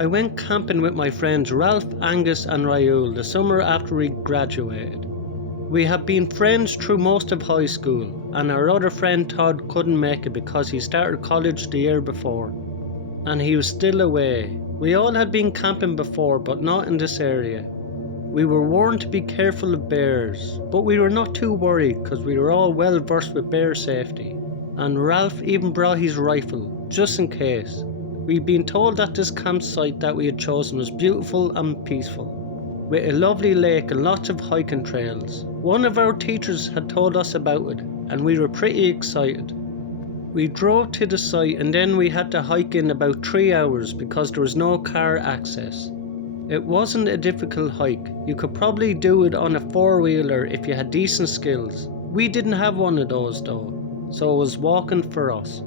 I went camping with my friends Ralph, Angus and Raoul the summer after we graduated. We had been friends through most of high school, and our other friend Todd couldn't make it because he started college the year before, and he was still away. We all had been camping before, but not in this area. We were warned to be careful of bears, but we were not too worried because we were all well versed with bear safety, and Ralph even brought his rifle, just in case. We'd been told that this campsite that we had chosen was beautiful and peaceful, with a lovely lake and lots of hiking trails. One of our teachers had told us about it, and we were pretty excited. We drove to the site and then we had to hike in about 3 hours because there was no car access. It wasn't a difficult hike. You could probably do it on a four-wheeler if you had decent skills. We didn't have one of those though, so it was walking for us.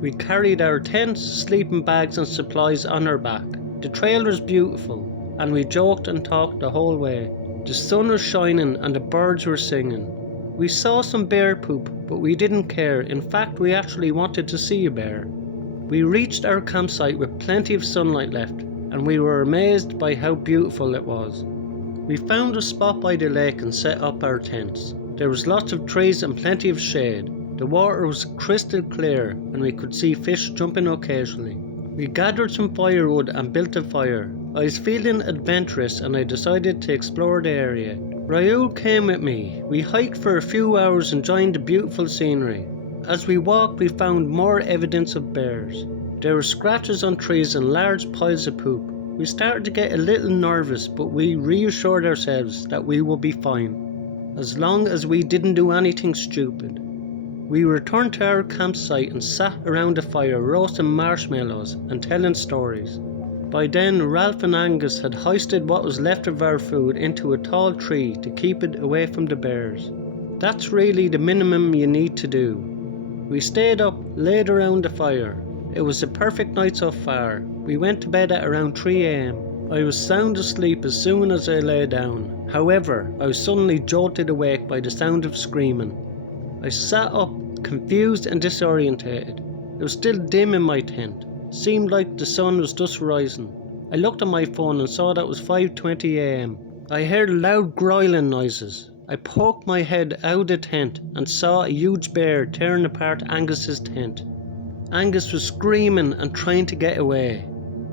We carried our tents, sleeping bags and supplies on our back. The trail was beautiful, and we joked and talked the whole way. The sun was shining and the birds were singing. We saw some bear poop, but we didn't care. In fact, we actually wanted to see a bear. We reached our campsite with plenty of sunlight left, and we were amazed by how beautiful it was. We found a spot by the lake and set up our tents. There was lots of trees and plenty of shade. The water was crystal clear and we could see fish jumping occasionally. We gathered some firewood and built a fire. I was feeling adventurous and I decided to explore the area. Raoul came with me. We hiked for a few hours enjoying the beautiful scenery. As we walked we found more evidence of bears. There were scratches on trees and large piles of poop. We started to get a little nervous, but we reassured ourselves that we would be fine, as long as we didn't do anything stupid. We returned to our campsite and sat around the fire roasting marshmallows and telling stories. By then Ralph and Angus had hoisted what was left of our food into a tall tree to keep it away from the bears. That's really the minimum you need to do. We stayed up, laid around the fire. It was a perfect night so far. We went to bed at around 3 AM. I was sound asleep as soon as I lay down. However, I was suddenly jolted awake by the sound of screaming. I sat up, confused and disorientated. It was still dim in my tent. Seemed like the sun was just rising. I looked at my phone and saw that it was 5:20 AM. I heard loud growling noises. I poked my head out of the tent and saw a huge bear tearing apart Angus's tent. Angus was screaming and trying to get away.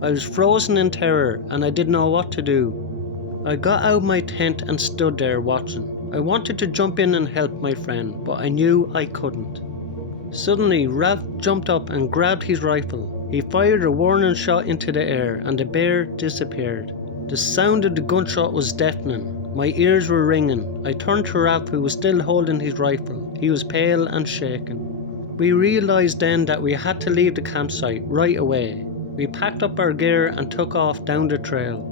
I was frozen in terror and I didn't know what to do. I got out of my tent and stood there watching. I wanted to jump in and help my friend, but I knew I couldn't. Suddenly, Ralph jumped up and grabbed his rifle. He fired a warning shot into the air and the bear disappeared. The sound of the gunshot was deafening. My ears were ringing. I turned to Ralph, who was still holding his rifle. He was pale and shaking. We realised then that we had to leave the campsite right away. We packed up our gear and took off down the trail.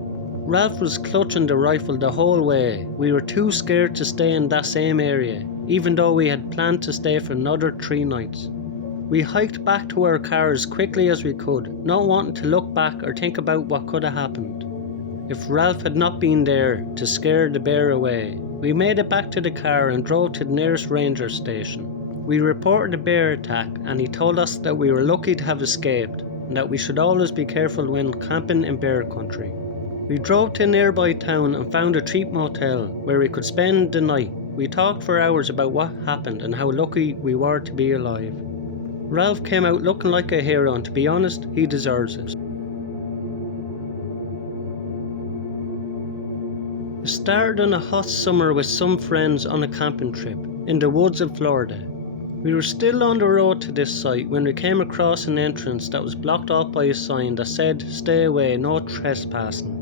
Ralph was clutching the rifle the whole way. We were too scared to stay in that same area, even though we had planned to stay for another 3 nights. We hiked back to our car as quickly as we could, not wanting to look back or think about what could have happened if Ralph had not been there to scare the bear away. We made it back to the car and drove to the nearest ranger station. We reported a bear attack and he told us that we were lucky to have escaped and that we should always be careful when camping in bear country. We drove to a nearby town and found a cheap motel where we could spend the night. We talked for hours about what happened and how lucky we were to be alive. Ralph came out looking like a hero, and to be honest, he deserves it. We started on a hot summer with some friends on a camping trip in the woods of Florida. We were still on the road to this site when we came across an entrance that was blocked off by a sign that said, "Stay away, no trespassing."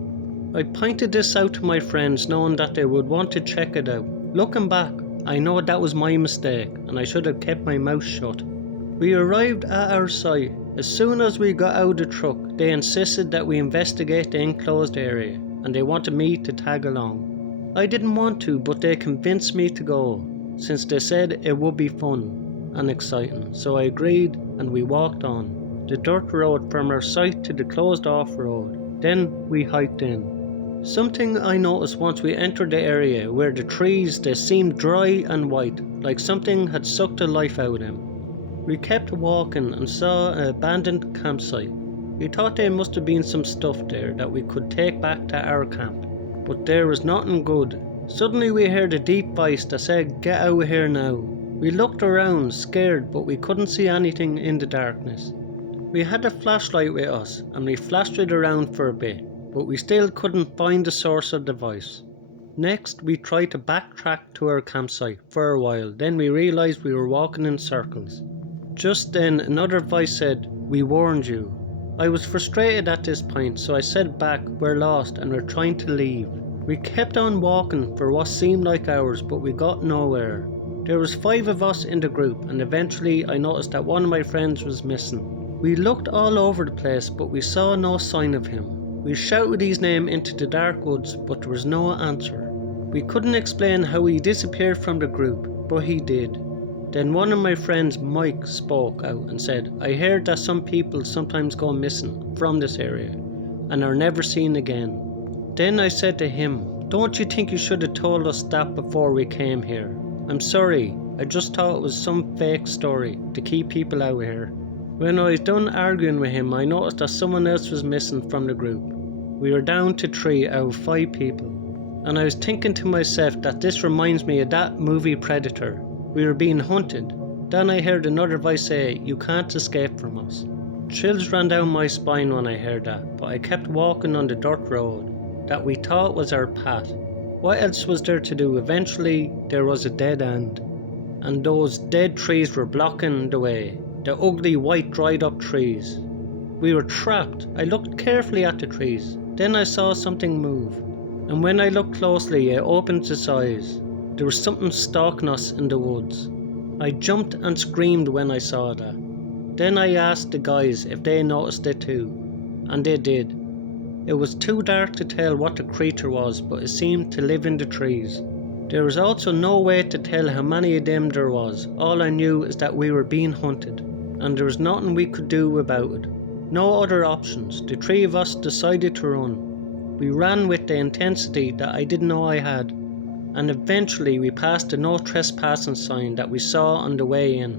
I pointed this out to my friends knowing that they would want to check it out. Looking back, I know that was my mistake and I should have kept my mouth shut. We arrived at our site. As soon as we got out of the truck, they insisted that we investigate the enclosed area and they wanted me to tag along. I didn't want to, but they convinced me to go since they said it would be fun and exciting, so I agreed and we walked on the dirt road from our site to the closed off road. Then we hiked in. Something I noticed once we entered the area where the trees, they seemed dry and white, like something had sucked the life out of them. We kept walking and saw an abandoned campsite. We thought there must have been some stuff there that we could take back to our camp, but there was nothing good. Suddenly we heard a deep voice that said, "Get out of here now." We looked around, scared, but we couldn't see anything in the darkness. We had a flashlight with us and we flashed it around for a bit, but we still couldn't find the source of the voice. Next, we tried to backtrack to our campsite for a while, then we realised we were walking in circles. Just then, another voice said, "We warned you." I was frustrated at this point, so I said back, "We're lost and we're trying to leave." We kept on walking for what seemed like hours, but we got nowhere. There was 5 of us in the group, and eventually I noticed that one of my friends was missing. We looked all over the place, but we saw no sign of him. We shouted his name into the dark woods, but there was no answer. We couldn't explain how he disappeared from the group, but he did. Then one of my friends, Mike, spoke out and said, "I heard that some people sometimes go missing from this area and are never seen again." Then I said to him, "Don't you think you should have told us that before we came here? I'm sorry, I just thought it was some fake story to keep people out here." When I was done arguing with him, I noticed that someone else was missing from the group. We were down to 3 out of 5 people. And I was thinking to myself that this reminds me of that movie Predator. We were being hunted. Then I heard another voice say, "You can't escape from us." Chills ran down my spine when I heard that, but I kept walking on the dirt road that we thought was our path. What else was there to do? Eventually, there was a dead end. And those dead trees were blocking the way. The ugly white dried up trees. We were trapped. I looked carefully at the trees. Then I saw something move. And when I looked closely, it opened its eyes. There was something stalking us in the woods. I jumped and screamed when I saw that. Then I asked the guys if they noticed it too. And they did. It was too dark to tell what the creature was, but it seemed to live in the trees. There was also no way to tell how many of them there was. All I knew is that we were being hunted, and there was nothing we could do about it. No other options. The 3 of us decided to run. We ran with the intensity that I didn't know I had, and eventually we passed the no trespassing sign that we saw on the way in.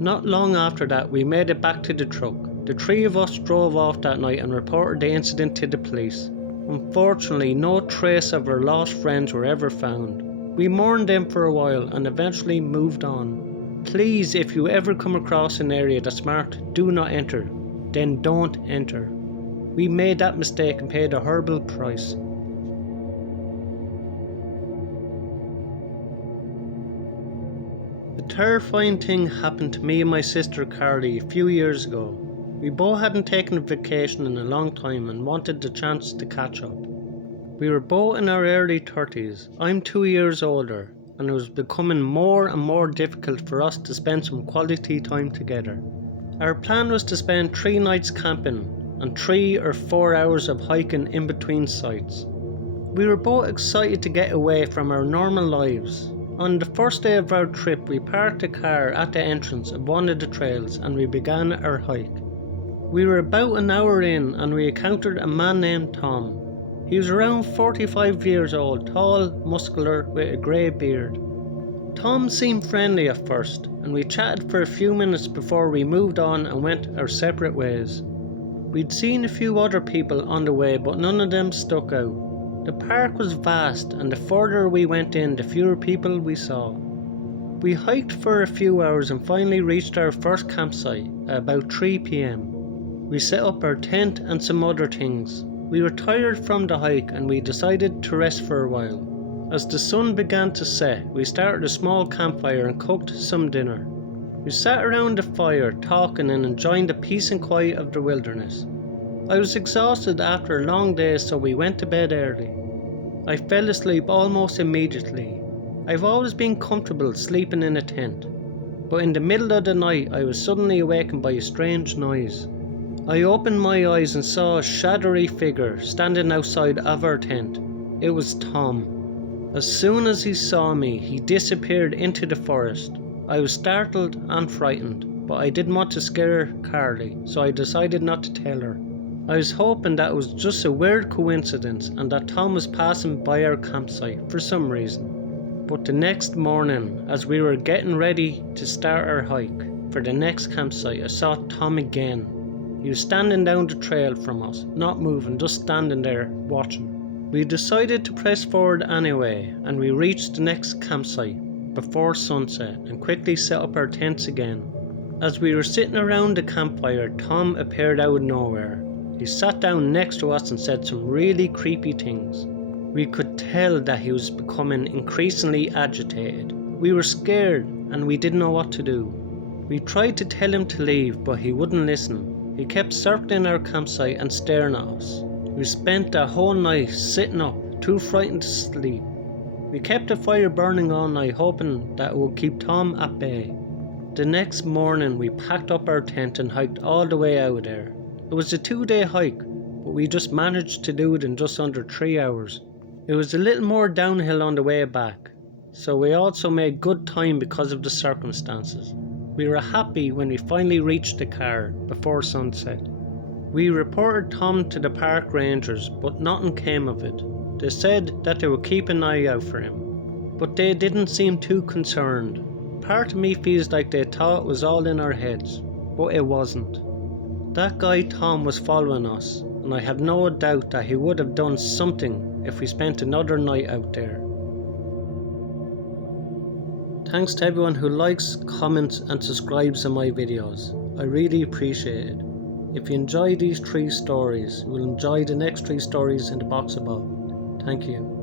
Not long after that, we made it back to the truck. The 3 of us drove off that night and reported the incident to the police. Unfortunately, no trace of our lost friends were ever found. We mourned them for a while and eventually moved on. Please, if you ever come across an area that's marked "Do not enter," then don't enter. We made that mistake and paid a horrible price. A terrifying thing happened to me and my sister Carly a few years ago. We both hadn't taken a vacation in a long time and wanted the chance to catch up. We were both in our early 30s. I'm 2 years older, and it was becoming more and more difficult for us to spend some quality time together. Our plan was to spend 3 nights camping and 3 or 4 hours of hiking in between sites. We were both excited to get away from our normal lives. On the first day of our trip, we parked the car at the entrance of one of the trails and we began our hike. We were about an hour in and we encountered a man named Tom. He was around 45 years old, tall, muscular, with a grey beard. Tom seemed friendly at first, and we chatted for a few minutes before we moved on and went our separate ways. We'd seen a few other people on the way, but none of them stuck out. The park was vast, and the further we went in, the fewer people we saw. We hiked for a few hours and finally reached our first campsite at about 3 p.m. We set up our tent and some other things. We were tired from the hike and we decided to rest for a while. As the sun began to set, we started a small campfire and cooked some dinner. We sat around the fire talking and enjoying the peace and quiet of the wilderness. I was exhausted after a long day, so we went to bed early. I fell asleep almost immediately. I've always been comfortable sleeping in a tent, but in the middle of the night I was suddenly awakened by a strange noise. I opened my eyes and saw a shadowy figure standing outside of our tent. It was Tom. As soon as he saw me, he disappeared into the forest. I was startled and frightened, but I didn't want to scare Carly, so I decided not to tell her. I was hoping that it was just a weird coincidence and that Tom was passing by our campsite for some reason. But the next morning, as we were getting ready to start our hike for the next campsite, I saw Tom again. He was standing down the trail from us, not moving, just standing there, watching. We decided to press forward anyway, and we reached the next campsite before sunset and quickly set up our tents again. As we were sitting around the campfire, Tom appeared out of nowhere. He sat down next to us and said some really creepy things. We could tell that he was becoming increasingly agitated. We were scared and we didn't know what to do. We tried to tell him to leave, but he wouldn't listen. He kept circling our campsite and staring at us. We spent the whole night sitting up, too frightened to sleep. We kept the fire burning all night, hoping that it would keep Tom at bay. The next morning we packed up our tent and hiked all the way out of there. It was a 2-day hike, but we just managed to do it in just under 3 hours. It was a little more downhill on the way back, so we also made good time because of the circumstances. We were happy when we finally reached the car before sunset. We reported Tom to the park rangers, but nothing came of it. They said that they would keep an eye out for him, but they didn't seem too concerned. Part of me feels like they thought it was all in our heads, but it wasn't. That guy Tom was following us, and I have no doubt that he would have done something if we spent another night out there. Thanks to everyone who likes, comments and subscribes to my videos. I really appreciate it. If you enjoy these 3 stories, you will enjoy the next 3 stories in the box above. Thank you.